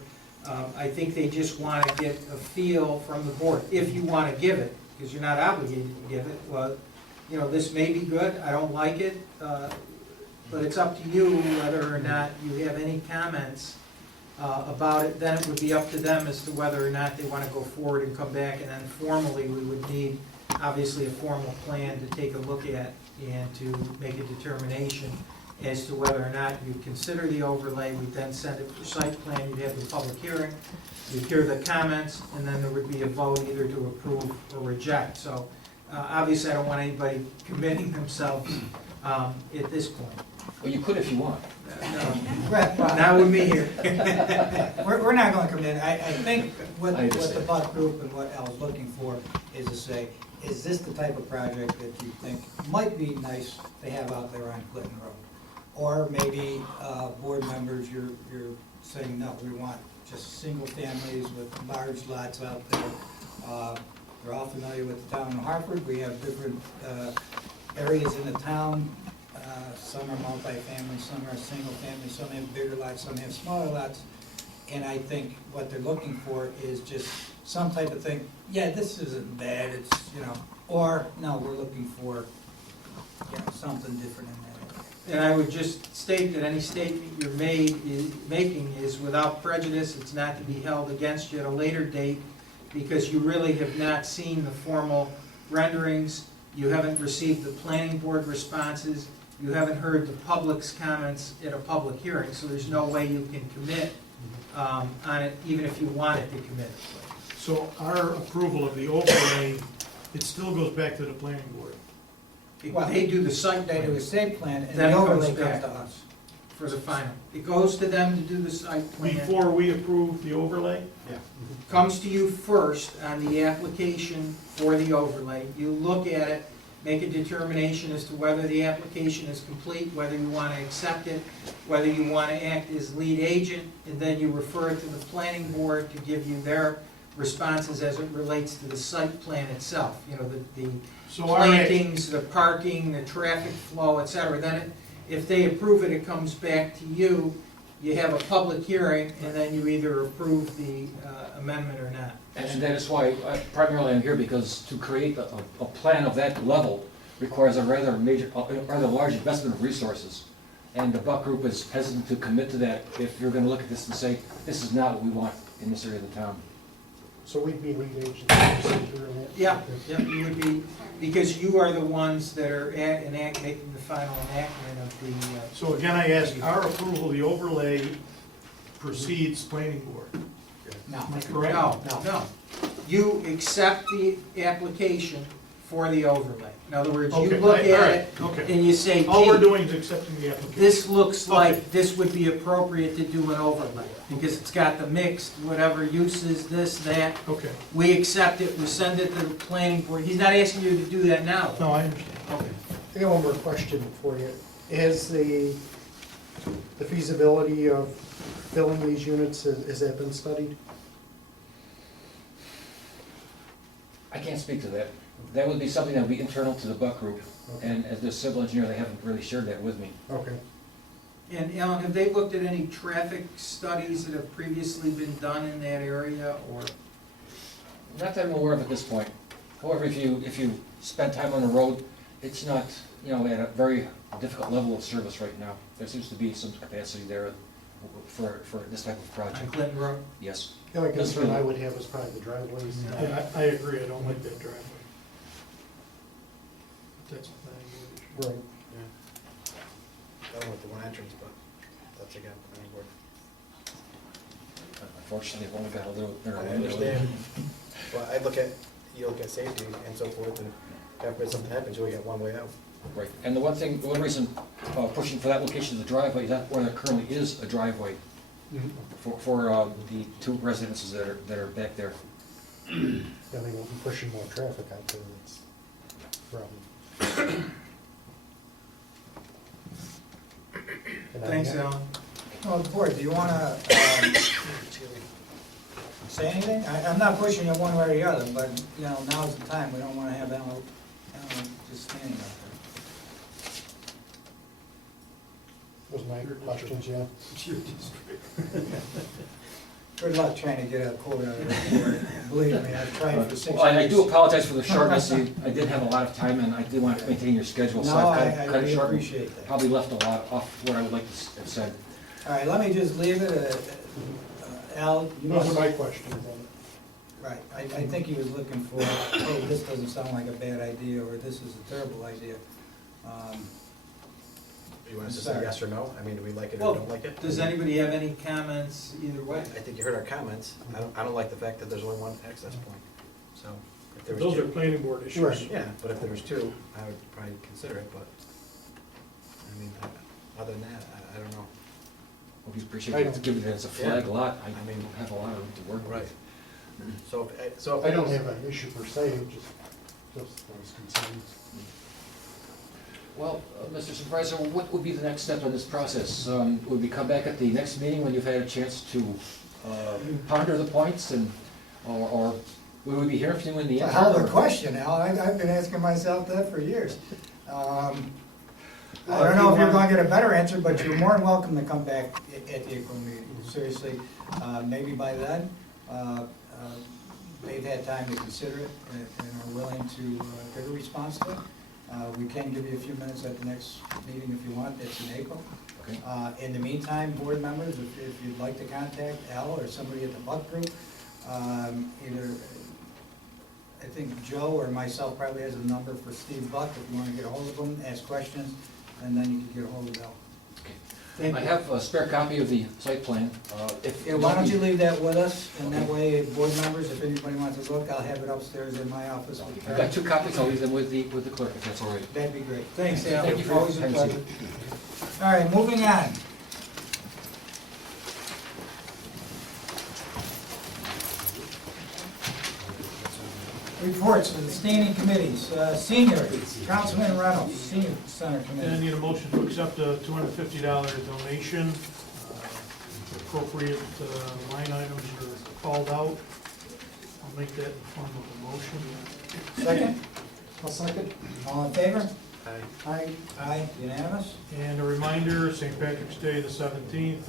I think they just want to get a feel from the board, if you want to give it, because you're not obligated to give it. Well, you know, this may be good, I don't like it, but it's up to you whether or not you have any comments about it. Then it would be up to them as to whether or not they want to go forward and come back, and then formally, we would need, obviously, a formal plan to take a look at and to make a determination as to whether or not you consider the overlay. We'd then send it for site plan, you'd have the public hearing, you'd hear the comments, and then there would be a vote either to approve or reject. So obviously, I don't want anybody committing themselves at this point. Well, you could if you want. Not with me here. We're not going to commit. I think what the Buck Group and what Al's looking for is to say, is this the type of project that you think might be nice to have out there on Clinton Road? Or maybe board members, you're saying, no, we want just single families with large lots out there. They're all familiar with the town of Hartford. We have different areas in the town. Some are multifamily, some are single family, some have bigger lots, some have smaller lots. And I think what they're looking for is just some type of thing, yeah, this isn't bad, it's, or, no, we're looking for, something different in that area. And I would just state that any statement you're making is without prejudice. It's not to be held against you at a later date, because you really have not seen the formal renderings. You haven't received the planning board responses. You haven't heard the public's comments at a public hearing, so there's no way you can commit on it, even if you wanted to commit. So our approval of the overlay, it still goes back to the planning board. Well, They do the site They plan. do a site plan, and Then the it comes overlay comes back to us. for the final. It goes to them to do the site plan. Before we approve the overlay? Comes to you first on the application for the overlay. You look at it, make a determination as to whether the application is complete, whether you want to accept it, whether you want to act as lead agent, and then you refer it to the planning board to give you their responses as it relates to the site plan itself. The So our act- plantings, the parking, the traffic flow, et cetera. Then if they approve it, it comes back to you. You have a public hearing, and then you either approve the amendment or not. And that is why primarily I'm here, because to create a plan of that level requires a rather large investment of resources. And the Buck Group is hesitant to commit to that if you're gonna look at this and say, this is not what we want in this area of the town. So we'd be lead agents in the procedure in that? Yeah, you would be, because you are the ones that are making the final enactment of the. So again, I ask, our approval of the overlay precedes planning board. No. Am I correct? No. You accept the application for the overlay. In other words, you Okay, look all at right, it okay. and you say, All we're gee, doing is accepting the application. this looks Okay. like this would be appropriate to do an overlay, because it's got the mixed, whatever uses, this, that. Okay. We accept it, we send it to the planning board. He's not asking you to do that now. No, I understand. Okay. I got one more question for you. Has the feasibility of filling these units, has that been studied? I can't speak to that. That would be something that would be internal to the Buck Group. And as the civil engineer, they haven't really shared that with me. Okay. And Alan, have they looked at any traffic studies that have previously been done in that area, or? Not that I'm aware of at this point. However, if you spend time on the road, it's not, at a very difficult level of service right now. There seems to be some capacity there for this type of project. On Clinton Road? Yes. The only concern I would have is probably the driveways. Yeah, I agree, I don't like that driveway. That's a planning board issue. Right. I don't want the one entrance, but that's again, planning board. Unfortunately, I've only got a little. I understand. Well, you look at safety and so forth, and if something happens, you only got one way out. Right, and the one reason pushing for that location of the driveway is that where there currently is a driveway for the two residences that are back there. Yeah, they won't be pushing more traffic out there, that's the problem. Thanks, Alan. Well, the board, do you want to say anything? I'm not pushing you one way or the other, but, now's the time. We don't want to have Alan just standing up Was my questions, yeah? there. Good luck trying to get a quote out of the board. Believe me, I've tried for 6 years. Well, I do apologize for the shortness. I did have a lot of time, and I did want to maintain your schedule, so No, I've I cut it really short. and appreciate that. Probably left a lot off what I would like to have said. All right, let me just leave it. Al? Those are my questions. Right, I think he was looking for, hey, this doesn't sound like a bad idea, or this is a terrible idea. You want us to say yes or no? I mean, do we like it or Well, don't like it? does anybody have any comments either way? I think you heard our comments. I don't like the fact that there's only one access point, so. If there was Those two- are planning board issues. Right. Yeah, but if there was two, I would probably consider it, but, I mean, other than that, I don't know. Hope you appreciate it, giving it as a flag a lot. I I mean, have a lot of room to work with. Right. So, if I don't have an issue per se, just those concerns. Well, Mr. Supervisor, what would be the next step in this process? Would we come back at the next meeting when you've had a chance to ponder the points, or will we be hearing from you in the It's a end? hell of a question, Al. I've been asking myself that for years. I don't know if you're gonna get a better answer, but you're more than welcome to come back at the April meeting. Seriously, maybe by then, they've had time to consider it and are willing to give a response to it. We can give you a few minutes at the next meeting if you want, it's in April. Okay. In the meantime, board members, if you'd like to contact Al or somebody at the Buck Group, either, I think Joe or myself probably has a number for Steve Buck, if you want to get a hold of him, ask questions, and then you can get a hold of Al. Thank I you. have a spare copy of the site plan. Yeah, why don't you leave that with us, and that way, board members, if anybody wants to look, I'll have it upstairs in my office. I've got 2 copies, I'll leave them with the clerk, if that's all right. That'd be great. Thanks, Al. Thank you for Always a your time, pleasure. All right, moving on. Reports of the standing committees. Senior, Councilman Reynolds, Senior Center And I Committee. need a motion to accept a $250 donation. Appropriate line items are called out. I'll make that in form of a motion. Second? I'll second. All in favor? Aye. Aye, unanimous? And a reminder, St. Patrick's Day, the 17th,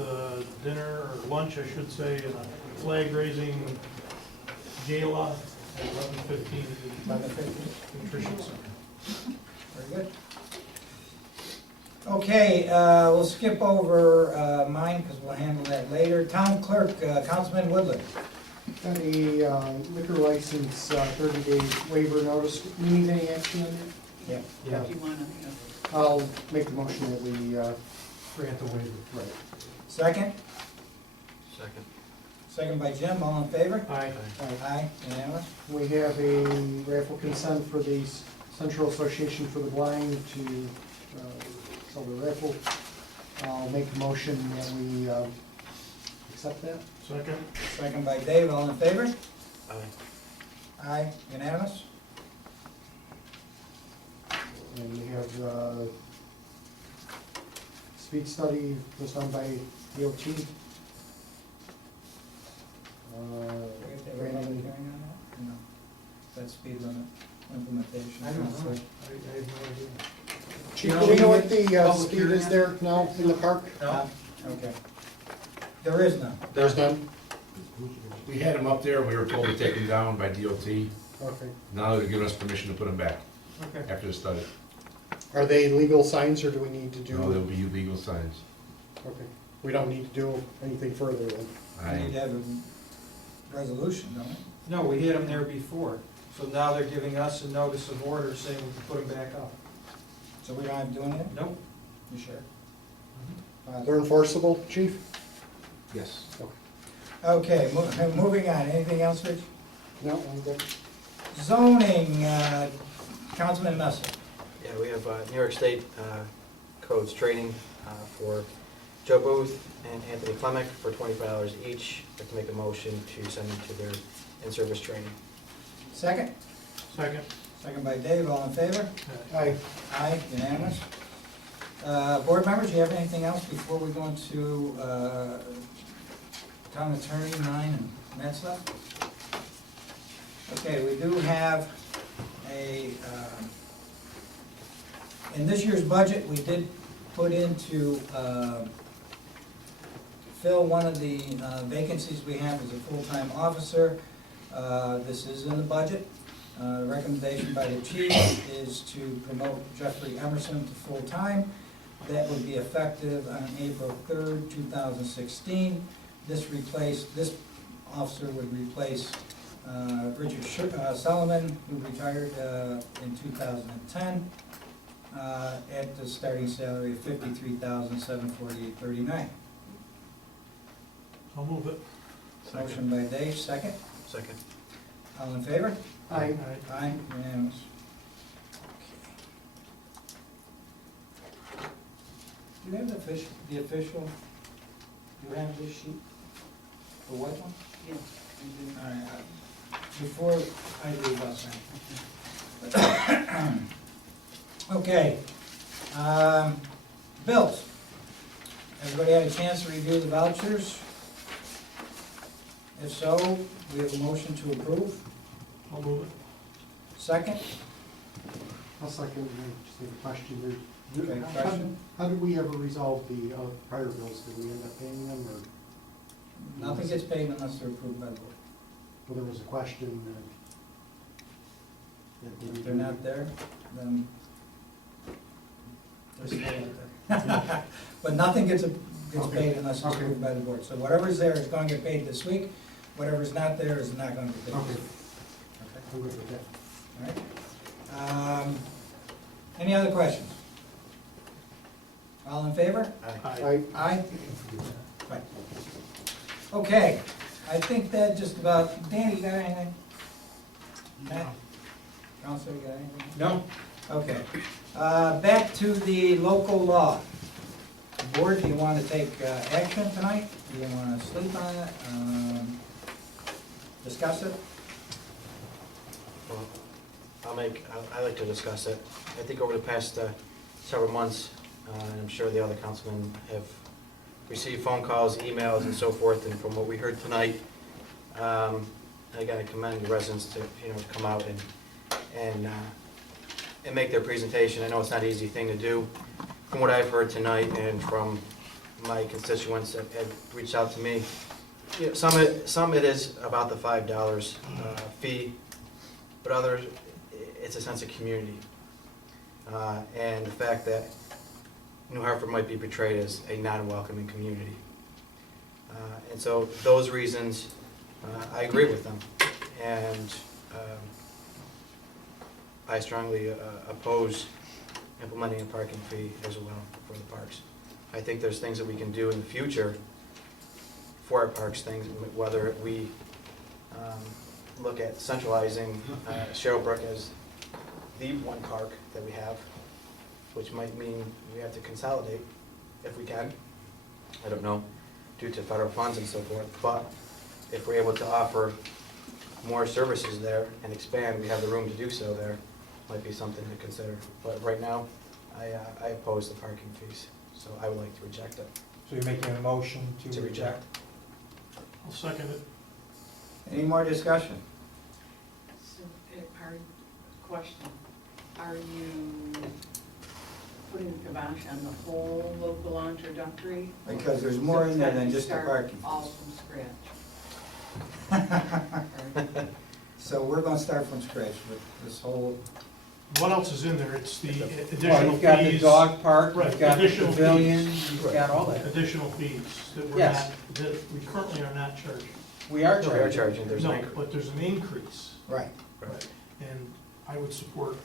dinner, or lunch, I should say, and a flag raising gala at 11:15 at the 11:15. Nutrition Center. Very good. Okay, we'll skip over mine because we'll handle that later. Town Clerk, Councilman Woodland. Got a liquor license, 30-day waiver notice. We need any action on it? Yeah. Yeah. I'll make the motion that we grant the waiver. Right. Second? Second. Second by Jim, all in favor? Aye. Aye, unanimous? We have a raffle consent for the Central Association for the Blind to sell the raffle. I'll make a motion that we accept that. Second. Second by Dave, all in favor? Aye. Aye, unanimous? And we have speed study was done by DOT. Training. No. That's speed limit implementation. I don't know. I have no idea. Chief, do we know what the speed is there now in the park? No? Okay. There is none. There's none? We had them up there, we were told to take them down by DOT. Okay. Now they're giving us permission to put them back Okay. after the study. Are they legal signs or do we need to do? No, they'll be legal signs. Okay. We don't need to do anything further then? We need to have a resolution, don't we? No, we had them there before, so now they're giving us a notice of order saying we can put them back up. So we don't have to do anything? Nope. You sure? They're enforceable, chief? Yes. Okay, moving on. Anything else, Rich? No, I'm good. Zoning, Councilman Messer. Yeah, we have New York State codes training for Joe Booth and Anthony Clemick for $25 each. I'd like to make a motion to send them to their in-service training. Second? Second. Second by Dave, all in favor? Aye. Aye, unanimous. Board members, do you have anything else before we go into town attorney, mine, and that stuff? Okay, we do have in this year's budget, we did put in to fill one of the vacancies we have as a full-time officer. This is in the budget. The recommendation by the chief is to promote Jeffrey Emerson to full-time. That would be effective on April 3rd, 2016. This officer would replace Richard Solomon, who retired in 2010, at the starting salary of $53,748.39. I'll move it. Motion by Dave, second. Second. All in favor? Aye. Aye, unanimous. Do you have the official, do you have this sheet? The white one? Yeah. All right, before I leave us. Okay. Bills. Everybody had a chance to review the vouchers? If so, we have a motion to approve. I'll move it. Second? I'll second, and then just have a question. Okay, question? How did we ever resolve the prior bills? Did we end up paying them, or? Nothing gets paid unless they're approved by the board. Well, there was a question. If they're not there, then they're still out there. But nothing gets paid unless it's approved by the board. So whatever's there is gonna get paid this week, whatever's not there is not gonna get paid. Okay. Okay. I'm good with that. All right. Any other questions? All in favor? Aye. Aye? Right. Okay, I think that just about, Danny, you got anything? Matt? Counselor, you got anything? No? Okay. Back to the local law. Board, do you want to take action tonight? Do you want to sleep on it? Discuss it? Well, I like to discuss it. I think over the past several months, and I'm sure the other councilmen have received phone calls, emails, and so forth, and from what we heard tonight, I gotta commend the residents to, come out and make their presentation. I know it's not an easy thing to do. From what I've heard tonight and from my constituents that have reached out to me, some of it is about the $5 fee, but others, it's a sense of community. And the fact that New Hartford might be portrayed as a non-welcoming community. And so those reasons, I agree with them. And I strongly oppose implementing a parking fee as well for the parks. I think there's things that we can do in the future for our parks, things, whether we look at centralizing Sherrillbrook as the one park that we have, which might mean we have to consolidate if we can. I don't know, due to federal funds and so forth, but if we're able to offer more services there and expand, we have the room to do so there, might be something to consider. But right now, I oppose the parking fees, so I would like to reject it. So you're making a motion to reject? I'll second it. Any more discussion? So, question, are you putting the kibosh on the whole local law introductory? Because there's more in there than just the parking. All from scratch. So we're gonna start from scratch with this whole. What else is in there? It's the Well, additional fees. you've got the dog park, Right, you've got the additional pavilion, fees. you've got all that. Additional fees that we're Yes. not, that we currently are not charging. We are No, we are charging. charging, there's an No, increase. but there's an increase. Right. Right. And I would support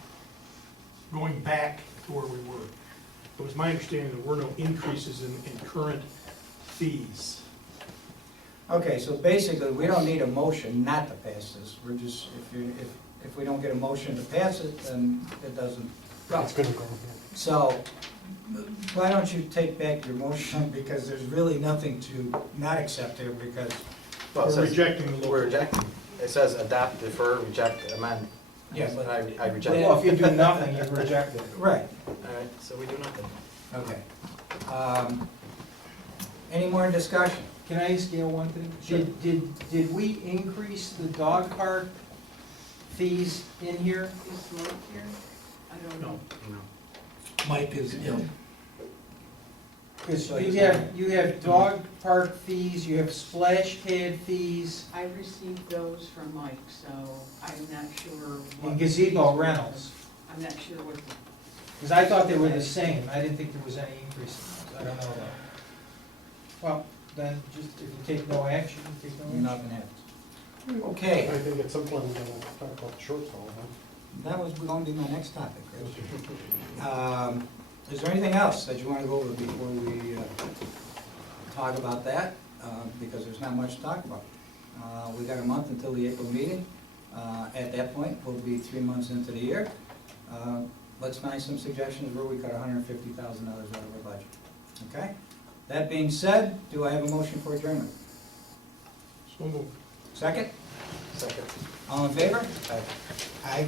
going back to where we were. It was my understanding there were no increases in current fees. Okay, so basically, we don't need a motion not to pass this. We're just, if we don't get a motion to pass it, then it doesn't go. It's gonna go. So, why don't you take back your motion, because there's really nothing to not accept here, because, Well, it We're says- rejecting the local. We're rejecting. It says adopt, defer, reject, amend. Yeah, but- And I reject. Well, if you do nothing, you reject it. right, All right, so we do nothing. okay. Any more discussion? Can I ask Gail one thing? Sure. Did we increase the dog park fees in here? Is Mike here? I don't know. No. Mike is ill. Because So you have dog park fees, you have splash pad fees, I received those from Mike, so I'm not sure what. and gazebo rentals. I'm not sure what the. Because I thought they were the same, I didn't think there was any increase in those, I don't know though. Well, then just, if you take no action, you take no action. Nothing happens. Okay, I think at some point we're gonna talk about the shortfall, huh? that was going to be my next topic, Chris. Is there anything else that you want to go over before we talk about that? Because there's not much to talk about. We got a month until the April meeting. At that point, we'll be 3 months into the year. Let's find some suggestions where we cut $150,000 out of our budget. Okay? That being said, do I have a motion for adjournment? So moved. Second? Second. All in favor? Aye. Aye.